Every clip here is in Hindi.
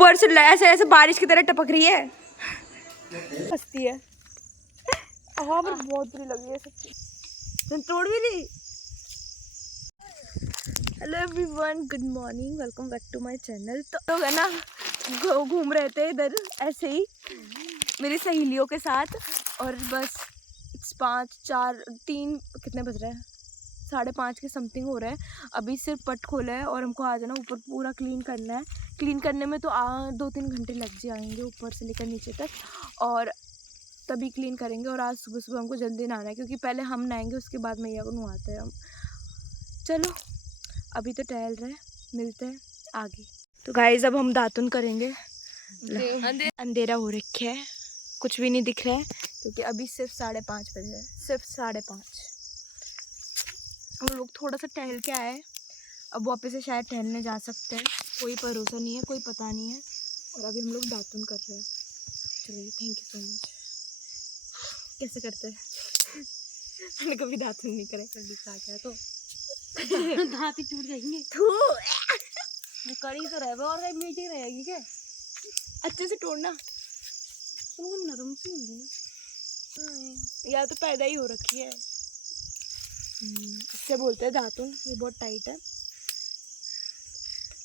ऊपर से ऐसे ऐसे बारिश की तरह टपक रही है, हंसती है। हाँ पर बहुत बुरी लग रही है सच्ची। तोड़ भी ली। Hello everyone, good morning, welcome back to my channel. तो लोग है ना घूम रहे थे इधर ऐसे ही मेरी सहेलियों के साथ, और बस 3 कितने बज रहे हैं, 5:30 के समथिंग हो रहा है। अभी सिर्फ पट खोला है और हमको आज है ना ऊपर पूरा क्लीन करना है। क्लीन करने में तो 2-3 घंटे लग जाएंगे ऊपर से लेकर नीचे तक, और तभी क्लीन करेंगे। और आज सुबह सुबह हमको जल्दी नहाना है क्योंकि पहले हम नहाएंगे, उसके बाद मैया को नहाते हैं हम। चलो अभी तो टहल रहे हैं, मिलते हैं आगे। तो गाइस अब हम दातुन करेंगे। अंधेरा हो रखा है, कुछ भी नहीं दिख रहा है क्योंकि अभी सिर्फ 5:30 बजे है, सिर्फ 5:30। हम लोग थोड़ा सा टहल के आए, अब वापस से शायद टहलने जा सकते हैं, कोई भरोसा नहीं है, कोई पता नहीं है। और अभी हम लोग दातुन कर रहे हैं। चलिए, थैंक यू सो मच। कैसे करते हैं? मैंने कभी दातुन नहीं करे। कभी खा क्या तो दांत ही टूट जाएंगे। कड़ी तो रहे और कहीं मीठी रहेगी क्या? अच्छे से तोड़ना, नरम सी होगी ना, या तो पैदा ही हो रखी है। इससे बोलते हैं दातुन। ये बहुत टाइट है,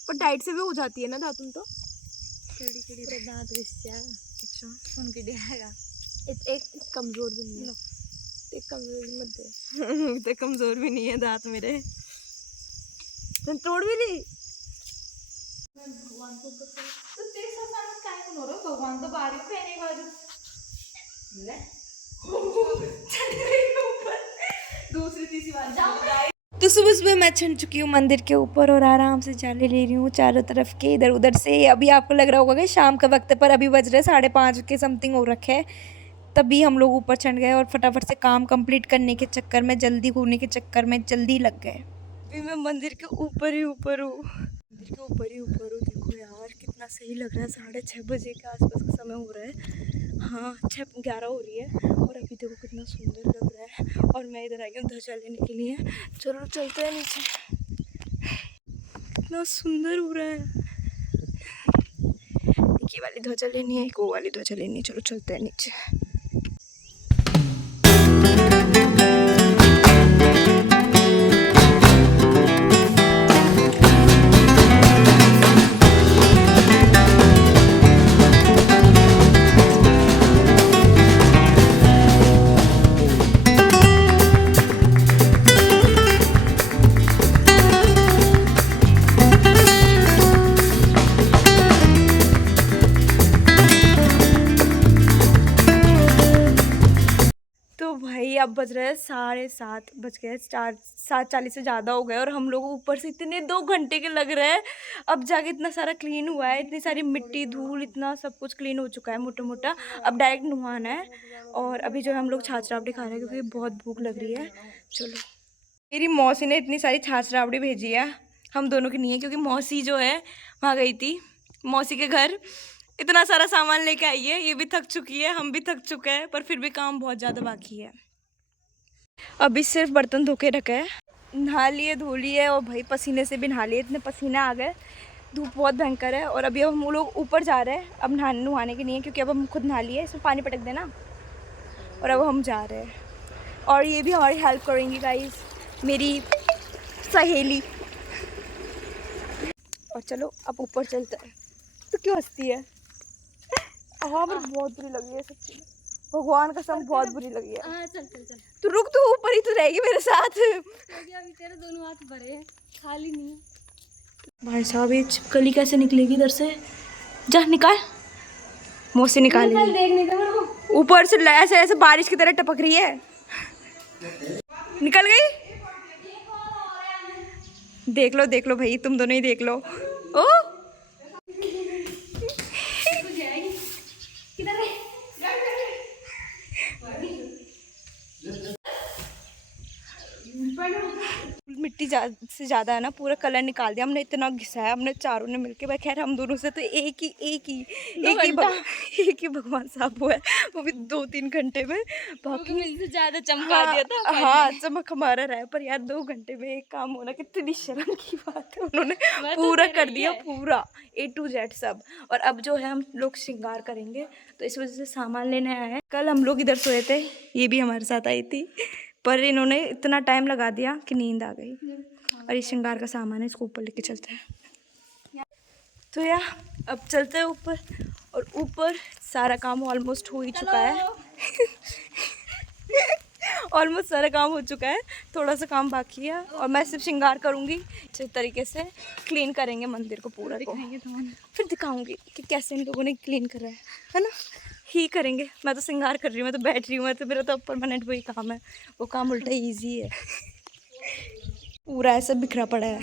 पर टाइट से भी हो जाती है ना दातुन तो। पूरा दांत घिसा। अच्छा, उनके दिखाएगा। एक कमजोर भी नहीं है, एक कमजोर मत दे। इतने कमजोर भी नहीं है दांत मेरे। तुम तोड़ भी ली। भगवान को तो तेरे साथ काय कौन हो रहा है? भगवान तो बारिश पहने वाले ले दूसरी तीसरी बार जाओ। तो सुबह सुबह मैं चढ़ चुकी हूँ मंदिर के ऊपर और आराम से जाले ले रही हूँ चारों तरफ के, इधर उधर से। अभी आपको लग रहा होगा कि शाम का वक्त है, पर अभी बज रहे 5:30 के समथिंग हो रखे है। तभी हम लोग ऊपर चढ़ गए और फटाफट से काम कंप्लीट करने के चक्कर में, जल्दी होने के चक्कर में जल्दी लग गए। अभी मैं मंदिर के ऊपर ही ऊपर हूँ, मंदिर के ऊपर ही ऊपर हूँ। देखो यार कितना सही लग रहा है। 6:30 बजे के आसपास का समय हो रहा है। हाँ, 6:11 हो रही है और अभी देखो कितना सुंदर लग रहा है। और मैं इधर आई हूँ ध्वजा लेने के लिए। चलो चलते हैं नीचे, कितना सुंदर हो रहा है। एक ये वाली ध्वजा लेनी है, एक वो वाली ध्वजा लेनी है। चलो चलते हैं नीचे। अब बज रहे हैं 7:30 बज गए, 7:40 से ज़्यादा हो गए और हम लोग ऊपर से इतने 2 घंटे के लग रहे हैं। अब जाके इतना सारा क्लीन हुआ है, इतनी सारी मिट्टी धूल इतना सब कुछ क्लीन हो चुका है मोटा मोटा। अब डायरेक्ट नहाना है और अभी जो है हम लोग छाछ राबड़ी खा रहे हैं क्योंकि बहुत भूख लग रही है। चलो, मेरी मौसी ने इतनी सारी छाछ राबड़ी भेजी है, हम दोनों की नहीं है क्योंकि मौसी जो है वहाँ गई थी मौसी के घर, इतना सारा सामान लेके आई है। ये भी थक चुकी है, हम भी थक चुके हैं, पर फिर भी काम बहुत ज़्यादा बाकी है। अभी सिर्फ बर्तन धो के रखे हैं, नहा लिए धो लिए और भाई पसीने से भी नहा लिए, इतने पसीने आ गए। धूप बहुत भयंकर है। और अभी अब हम लोग ऊपर जा रहे हैं, अब नहाने के लिए क्योंकि अब हम खुद नहा लिए, इसमें पानी पटक देना। और अब हम जा रहे हैं और ये भी हमारी हेल्प करेंगी गाइस, मेरी सहेली। और चलो अब ऊपर चलते हैं। तो क्यों हंसती है? हाँ पर बहुत बुरी लग रही है सच्ची, भगवान कसम बहुत बुरी लगी है। चल चल चल, तू रुक, तू ऊपर ही तो रहेगी मेरे साथ। अभी तेरे दोनों हाथ भरे हैं, खाली नहीं। भाई साहब ये छिपकली कैसे निकलेगी इधर से? जा निकाल, मुँह से निकाल। ऊपर से ऐसे ऐसे बारिश की तरह टपक रही है, निकल गई। देख लो भाई, तुम दोनों ही देख लो। ओ मिट्टी से ज़्यादा है ना, पूरा कलर निकाल दिया हमने, इतना घिसाया हमने चारों ने मिलके भाई। खैर हम दोनों से तो एक ही भगवान साहब हुआ है, वो भी 2-3 घंटे में। बाकी से ज़्यादा चमका दिया था। हाँ चमक हमारा रहा है, पर यार 2 घंटे में एक काम होना कितनी शर्म की बात है। उन्होंने पूरा कर दिया, पूरा A to Z सब। और अब जो है हम लोग श्रृंगार करेंगे, तो इस वजह से सामान लेने आए हैं। कल हम लोग इधर सोए थे, ये भी हमारे साथ आई थी, पर इन्होंने इतना टाइम लगा दिया कि नींद आ गई। और ये श्रृंगार का सामान है, इसको ऊपर लेके चलते हैं। तो यार अब चलते हैं ऊपर, और ऊपर सारा काम ऑलमोस्ट हो ही चुका है। ऑलमोस्ट सारा काम हो चुका है, थोड़ा सा काम बाकी है। और मैं सिर्फ श्रृंगार करूँगी, अच्छे तरीके से क्लीन करेंगे मंदिर को पूरा को, फिर दिखाऊंगी कि कैसे इन लोगों ने क्लीन करा है ना। ही करेंगे, मैं तो श्रृंगार कर रही हूँ, मैं तो बैठ रही हूँ, मैं तो मेरा तो परमानेंट वही काम है। वो काम उल्टा ईजी है। पूरा ऐसा बिखरा पड़ा है,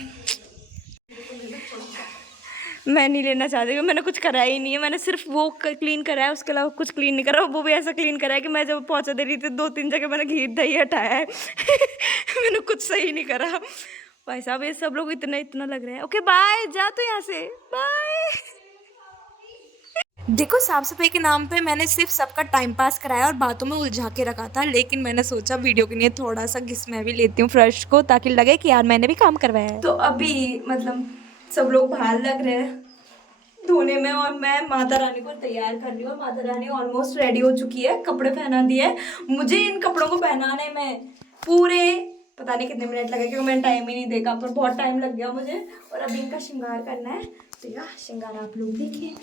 मैं नहीं लेना चाहती, मैंने कुछ करा ही नहीं है। मैंने सिर्फ वो क्लीन करा है, उसके अलावा कुछ क्लीन नहीं करा। वो भी ऐसा क्लीन करा है कि मैं जब पहुंचा दे रही थी 2-3 जगह मैंने घी दही हटाया है। मैंने कुछ सही नहीं करा। भाई साहब ये सब लोग इतना लग रहे हैं। ओके बाय, जा तो यहाँ से, बाय। देखो साफ सफाई के नाम पे मैंने सिर्फ सबका टाइम पास कराया और बातों में उलझा के रखा था, लेकिन मैंने सोचा वीडियो के लिए थोड़ा सा घिस मैं भी लेती हूँ फर्श को, ताकि लगे कि यार मैंने भी काम करवाया है। तो अभी मतलब सब लोग बाहर लग रहे हैं धोने में, और मैं माता रानी को तैयार कर रही हूँ। माता रानी ऑलमोस्ट रेडी हो चुकी है, कपड़े पहना दिए है। मुझे इन कपड़ों को पहनाने में पूरे पता नहीं कितने मिनट लगे, क्योंकि मैंने टाइम ही नहीं देखा, पर बहुत टाइम लग गया मुझे। और अभी इनका श्रृंगार करना है, तो यार श्रृंगार आप लोग देखिए।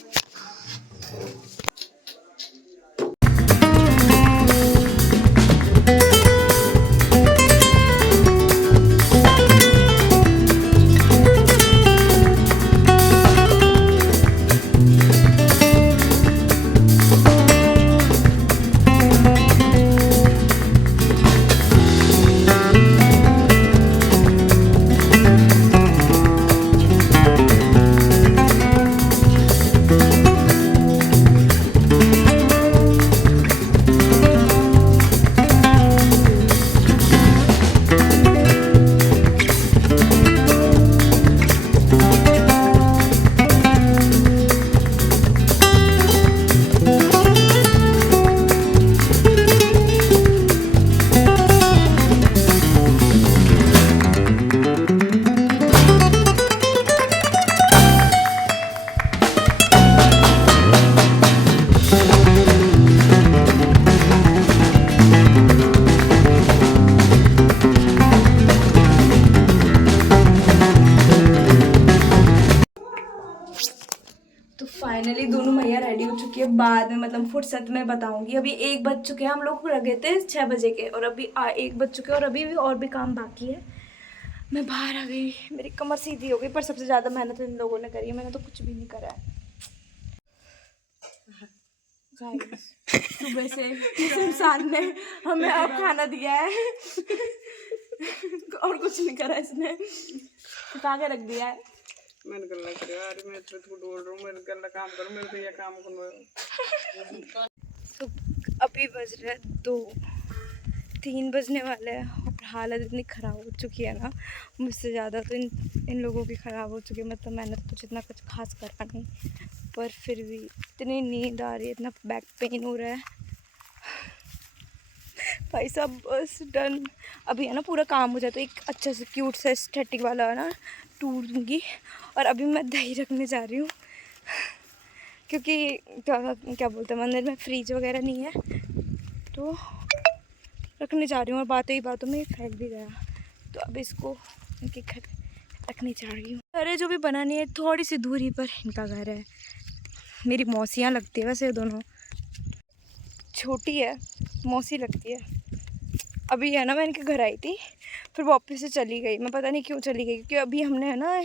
फाइनली दोनों मैया रेडी हो चुकी है, बाद में मतलब फुर्सत में बताऊंगी। अभी 1 बज चुके हैं, हम लोग लगे थे 6 बजे के, और अभी 1 बज चुके हैं, और अभी भी और भी काम बाकी है। मैं बाहर आ गई, मेरी कमर सीधी हो गई, पर सबसे ज़्यादा मेहनत इन लोगों ने करी है, मैंने तो कुछ भी नहीं करा है। सुबह से इस इंसान ने हमें अब खाना दिया है और कुछ नहीं करा इसने, उठा के रख दिया है। मैंने गल्ला कर यार, मैं तो बोल रहा हूँ, मैं गल्ला काम करूँ, मेरे तो ये काम करूँ। तो अभी बज रहे 2-3 बजने वाले हैं, और हालत इतनी ख़राब हो चुकी है ना, मुझसे ज़्यादा तो इन लोगों की ख़राब हो चुकी है। मतलब मैंने तो कुछ इतना कुछ खास करा नहीं, पर फिर भी इतनी नींद आ रही है, इतना बैक पेन हो रहा है भाई साहब। बस डन, अभी है ना पूरा काम हो जाए तो एक अच्छा सा क्यूट सा एस्थेटिक वाला है ना टूर दूँगी। और अभी मैं दही रखने जा रही हूँ, क्योंकि क्या बोलते हैं, मंदिर में फ्रिज वगैरह नहीं है, तो रखने जा रही हूँ। और बातों में फेंक भी गया, तो अब इसको इनके घर रखने जा रही हूँ। अरे जो भी बनानी है, थोड़ी सी दूरी पर इनका घर है। मेरी मौसियाँ लगती है वैसे, ये दोनों छोटी है, मौसी लगती है। अभी है ना मैं इनके घर आई थी, फिर वापस से चली गई। मैं पता नहीं क्यों चली गई, क्योंकि अभी हमने है ना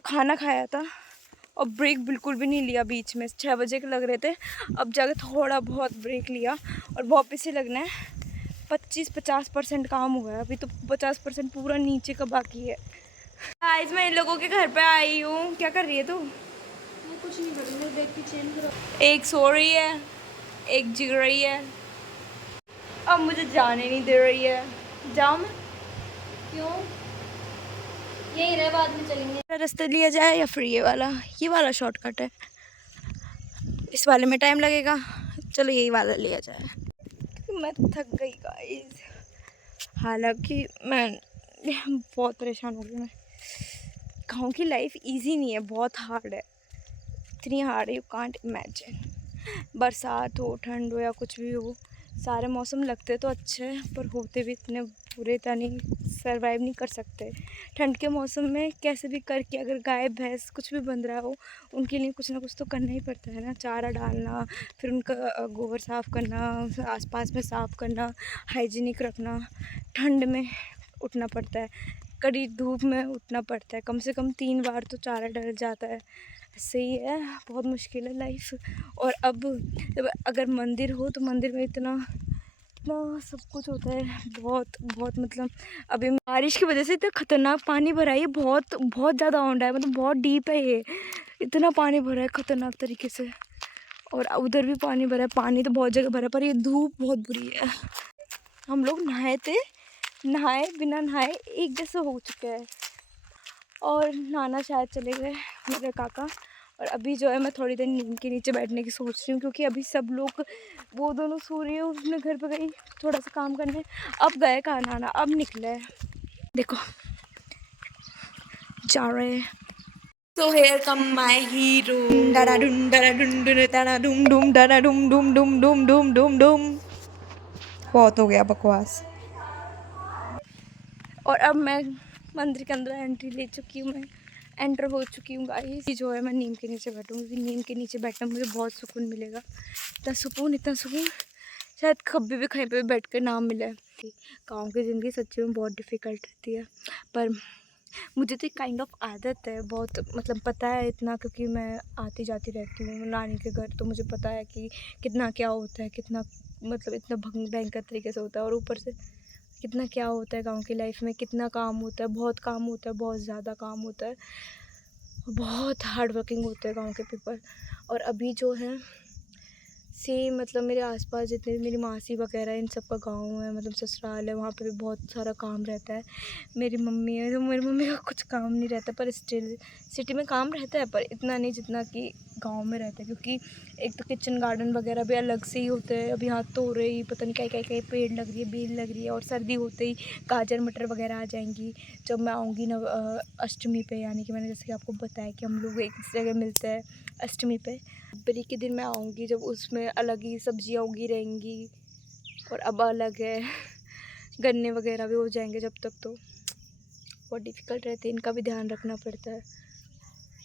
खाना खाया था और ब्रेक बिल्कुल भी नहीं लिया बीच में। 6 बजे के लग रहे थे, अब जाके थोड़ा बहुत ब्रेक लिया, और वापस से लगना है। 25-50% काम हुआ है, अभी तो 50% पूरा नीचे का बाकी है। आज मैं इन लोगों के घर पे आई हूँ। क्या कर रही है तू? कुछ नहीं कर रही, मैं देख के चेंज करो। एक सो रही है, एक जिग रही है, अब मुझे जाने नहीं दे रही है। जाऊँ मैं? क्यों? यही रहे, बाद में चलेंगे। रास्ता लिया जाए या फिर ये वाला शॉर्टकट है, इस वाले में टाइम लगेगा, चलो यही वाला लिया जाए। मैं थक गई गाइस, हालांकि मैं बहुत परेशान हो गई। मैं गाँव की लाइफ इजी नहीं है, बहुत हार्ड है, इतनी हार्ड है यू कांट इमेजिन। बरसात हो, ठंड हो या कुछ भी हो, सारे मौसम लगते तो अच्छे हैं पर होते भी इतने बुरे, नहीं सर्वाइव नहीं कर सकते। ठंड के मौसम में कैसे भी करके अगर गाय भैंस कुछ भी बंध रहा हो, उनके लिए कुछ ना कुछ तो करना ही पड़ता है ना, चारा डालना, फिर उनका गोबर साफ़ करना, आसपास में साफ़ करना, हाइजीनिक रखना। ठंड में उठना पड़ता है, कड़ी धूप में उठना पड़ता है, कम से कम 3 बार तो चारा डल जाता है। सही है, बहुत मुश्किल है लाइफ। और अब अगर मंदिर हो तो मंदिर में इतना सब कुछ होता है, बहुत बहुत मतलब अभी बारिश की वजह से इतना खतरनाक पानी भरा है, ये बहुत बहुत ज़्यादा औंधा है, मतलब बहुत डीप है ये, इतना पानी भरा है खतरनाक तरीके से। और उधर भी पानी भरा है, पानी तो बहुत जगह भरा है, पर ये धूप बहुत बुरी है। हम लोग नहाए बिना नहाए एक जैसे हो चुके हैं, और नाना शायद चले गए मेरे काका। और अभी जो है मैं थोड़ी देर नीम के नीचे बैठने की सोच रही हूँ, क्योंकि अभी सब लोग, वो दोनों सो रही है, उसने घर पे गई थोड़ा सा काम करने, अब गए कहाँ नाना, अब निकले, देखो जा रहे। So here come my hero. Da dum da dum da dum dum da dum dum dum dum dum dum dum. बहुत हो गया बकवास। और अब मैं मंदिर के अंदर एंट्री ले चुकी हूँ, मैं एंटर हो चुकी हूँ गाइस। जो है मैं नीम के नीचे बैठूँगी, नीम के नीचे बैठना मुझे बहुत सुकून मिलेगा, इतना सुकून शायद कभी भी कहीं पे भी बैठ कर ना मिले। गाँव की ज़िंदगी सच्ची में बहुत डिफ़िकल्ट रहती है, पर मुझे तो एक काइंड ऑफ आदत है, बहुत मतलब पता है इतना, क्योंकि मैं आती जाती रहती हूँ नानी के घर, तो मुझे पता है कि कितना क्या होता है, कितना मतलब इतना भयंकर तरीके से होता है, और ऊपर से कितना क्या होता है गांव की लाइफ में, कितना काम होता है, बहुत काम होता है, बहुत ज़्यादा काम होता है, बहुत हार्ड वर्किंग होते हैं गांव के पीपल। और अभी जो है सेम मतलब मेरे आसपास जितने भी मेरी मासी वगैरह इन सब का गाँव है, मतलब ससुराल है, वहाँ पे भी बहुत सारा काम रहता है। मेरी मम्मी है, तो मेरी मम्मी का कुछ काम नहीं रहता, पर स्टिल सिटी में काम रहता है, पर इतना नहीं जितना कि गांव में रहता है, क्योंकि एक तो किचन गार्डन वगैरह भी अलग से ही होते हैं। अभी यहाँ तो रही पता नहीं क्या पेड़ लग रही है, बेल लग रही है, और सर्दी होते ही गाजर मटर वगैरह आ जाएंगी। जब मैं आऊँगी ना अष्टमी पे, यानी कि मैंने जैसे कि आपको बताया कि हम लोग एक जगह मिलते हैं अष्टमी पे, बरी के दिन मैं आऊँगी, जब उसमें अलग ही सब्जियाँ उगी रहेंगी, और अब अलग है गन्ने वगैरह भी हो जाएंगे जब तक, तो बहुत डिफ़िकल्ट रहती है, इनका भी ध्यान रखना पड़ता है,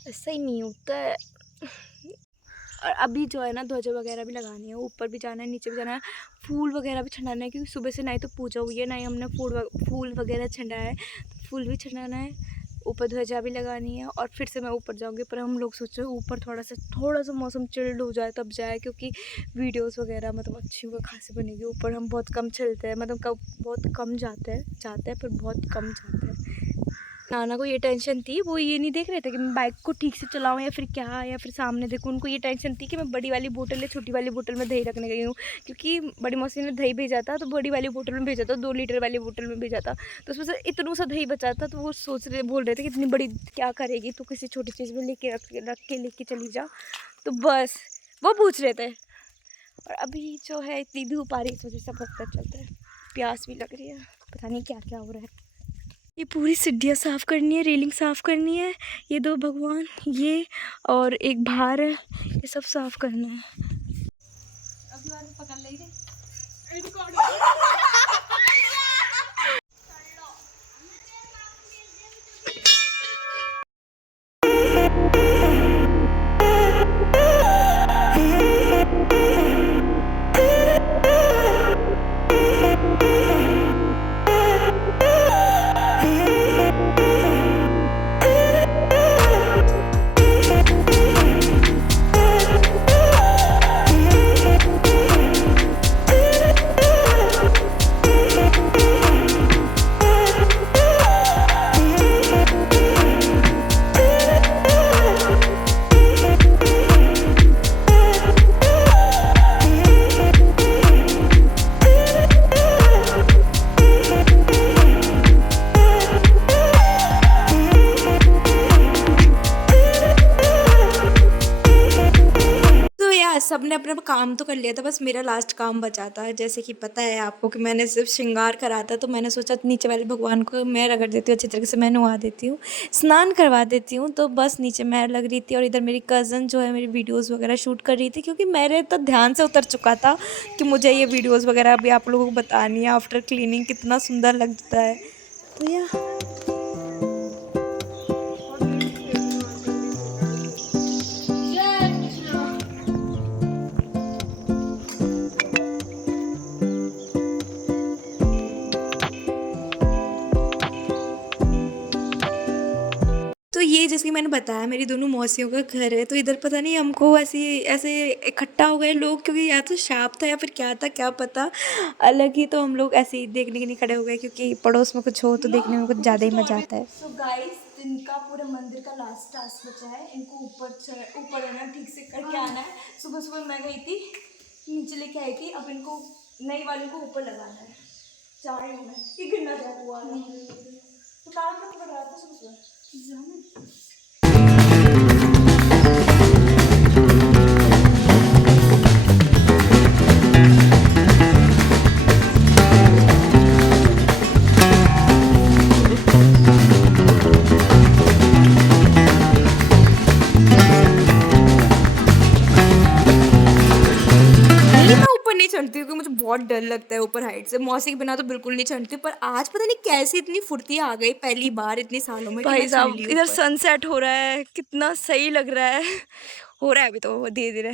ऐसा ही नहीं होता है। और अभी जो है ना ध्वजा वगैरह भी लगानी है, ऊपर भी जाना है, नीचे भी जाना है, फूल वगैरह भी छंडाना है, क्योंकि सुबह से ना ही तो पूजा हुई है, ना ही हमने फूल वगैरह छंडाया है, तो फूल भी छंडाना है, ऊपर ध्वजा भी लगानी है, और फिर से मैं ऊपर जाऊंगी। पर हम लोग सोच रहे हैं ऊपर थोड़ा सा मौसम चिल्ड हो जाए तब जाए, क्योंकि वीडियोस वगैरह मतलब अच्छी हुआ खासी बनेगी। ऊपर हम बहुत कम चलते हैं, मतलब बहुत कम जाते हैं पर बहुत कम जाते हैं। नाना को ये टेंशन थी, वो ये नहीं देख रहे थे कि मैं बाइक को ठीक से चलाऊं या फिर क्या, या फिर सामने देखूं। उनको ये टेंशन थी कि मैं बड़ी वाली बोतल या छोटी वाली बोतल में दही रखने गई हूँ, क्योंकि बड़ी मौसी ने दही भेजा था, तो बड़ी वाली बोतल में भेजा था, 2 लीटर वाली बोतल में भेजा था, तो उसमें से इतना सा दही बचा था। तो वो बोल रहे थे कि इतनी बड़ी क्या करेगी, तो किसी छोटी चीज़ में रख के लेके चली जा, तो बस वो पूछ रहे थे। और अभी जो है इतनी धूप आ रही है, इस वजह से पता चलता है, प्यास भी लग रही है, पता नहीं क्या क्या हो रहा है। ये पूरी सीढ़ियाँ साफ़ करनी है, रेलिंग साफ़ करनी है, ये 2 भगवान, ये और एक बाहर है, ये सब साफ़ करना है। अभी बार पकड़ ले सबने अपना काम तो कर लिया था, बस मेरा लास्ट काम बचा था। जैसे कि पता है आपको कि मैंने सिर्फ श्रृंगार करा था, तो मैंने सोचा नीचे वाले भगवान को मैं रगड़ देती हूँ, अच्छी तरीके से मैं नहा देती हूँ, स्नान करवा देती हूँ। तो बस नीचे मैं लग रही थी और इधर मेरी कज़न जो है मेरी वीडियोज़ वगैरह शूट कर रही थी, क्योंकि मेरे तो ध्यान से उतर चुका था कि मुझे ये वीडियोज़ वगैरह अभी आप लोगों को बतानी है आफ्टर क्लीनिंग कितना सुंदर लगता है। तो या तो ये जैसे कि मैंने बताया मेरी दोनों मौसियों का घर है। तो इधर पता नहीं हमको ऐसे इकट्ठा हो गए लोग, क्योंकि या तो शाप था या फिर क्या था क्या पता, अलग ही। तो हम लोग ऐसे ही देखने के लिए खड़े हो गए, क्योंकि पड़ोस में कुछ हो तो देखने में कुछ ज़्यादा ही मज़ा आता है। सो गाइस, इनका पूरे मंदिर का लास्ट टास्क बचा है। इनको ऊपर है ना ठीक से करके आना है। सुबह सुबह मैं गई थी, नीचे लेके आई थी, अब इनको नई वाली को ऊपर लगाना है। चार में कि गिरना जाए हुआ तो काम कर रहा था सुबह सुबह एग्जाम में। नहीं चढ़ती हूँ क्योंकि मुझे बहुत डर लगता है ऊपर हाइट से। मौसी के बिना तो बिल्कुल नहीं चढ़ती, पर आज पता नहीं कैसे इतनी फुर्ती आ गई पहली बार इतनी सालों में। भाई साहब इधर सनसेट हो रहा है, कितना सही लग रहा है। हो रहा है अभी तो धीरे धीरे।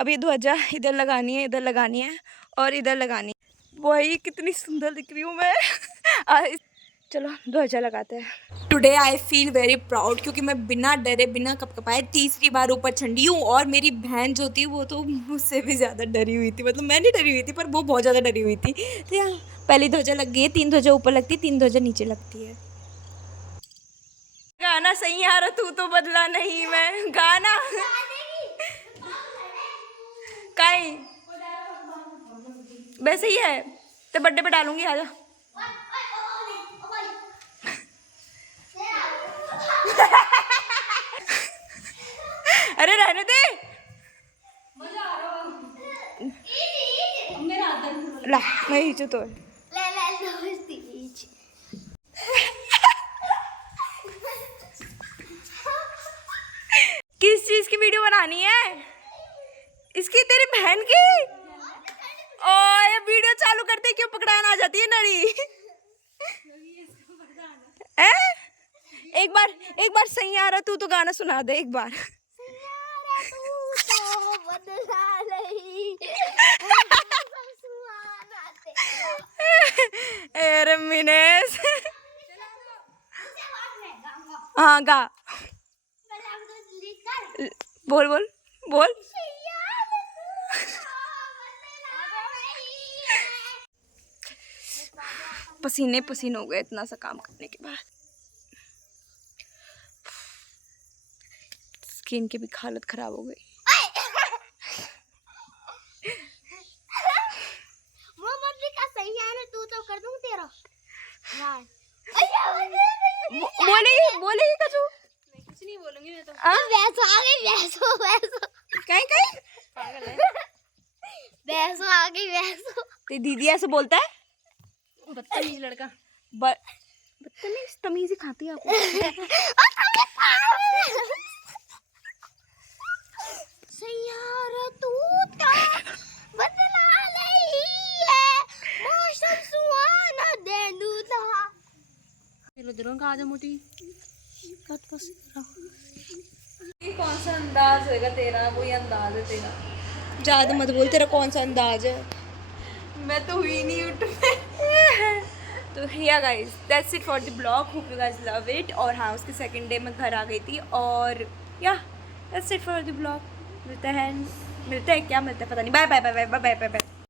अभी ध्वजा इधर लगानी है, इधर लगानी है और इधर लगानी है। वही कितनी सुंदर दिख रही हूँ मैं। चलो ध्वजा लगाते हैं। Today I feel very proud, क्योंकि मैं बिना डरे बिना कपकपाए तीसरी बार ऊपर चढ़ी हूँ। और मेरी बहन जो थी वो तो मुझसे भी ज़्यादा डरी हुई थी, मतलब मैं नहीं डरी हुई थी पर वो बहुत ज़्यादा डरी हुई थी। तो यहाँ पहली ध्वजा लग गई है, 3 ध्वजा ऊपर लगती है, 3 ध्वजा नीचे लगती है। गाना सही आ रहा, तू तो बदला नहीं मैं गाना काई वैसे ही है तो बर्थडे पे डालूंगी, आजा। अरे रहने दे, ला मैं खींचू तो किस चीज की वीडियो बनानी है इसकी, तेरी बहन की? ओ ये वीडियो चालू करते क्यों पकड़ाना आ जाती है नड़ी। एक बार सही आ रहा, तू तो गाना सुना दे एक बार। अरे मिनेश हाँ गा, बोल बोल बोल। पसीने पसीने हो गए इतना सा काम करने के बाद। स्किन की भी हालत खराब हो गई। तू तो कर दूं तेरा बोलेगी कचू? कुछ नहीं बोलूंगी मैं तो। वैसो आ गई, वैसो कहीं कहीं वैसो आ गई, वैसो। तेरी दीदी ऐसे बोलता है, बदतमीज लड़का। बदतमीज तमीज ही खाती है आपको। सैयारा तू तो बदला नहीं है, मौसम सुहाना दे दूधा। चलो दिलों का आजा मोटी कत पस कौन सा अंदाज होगा तेरा, वही अंदाज है तेरा। ज़्यादा मत बोल, तेरा कौन सा अंदाज है? मैं तो हुई नहीं उठ में। तो या guys that's it for the blog, hope you guys love it. और हाँ उसके सेकंड डे मैं घर आ गई थी और या that's it for the blog. मिलते हैं क्या मिलता है पता नहीं। Bye bye bye bye bye bye bye.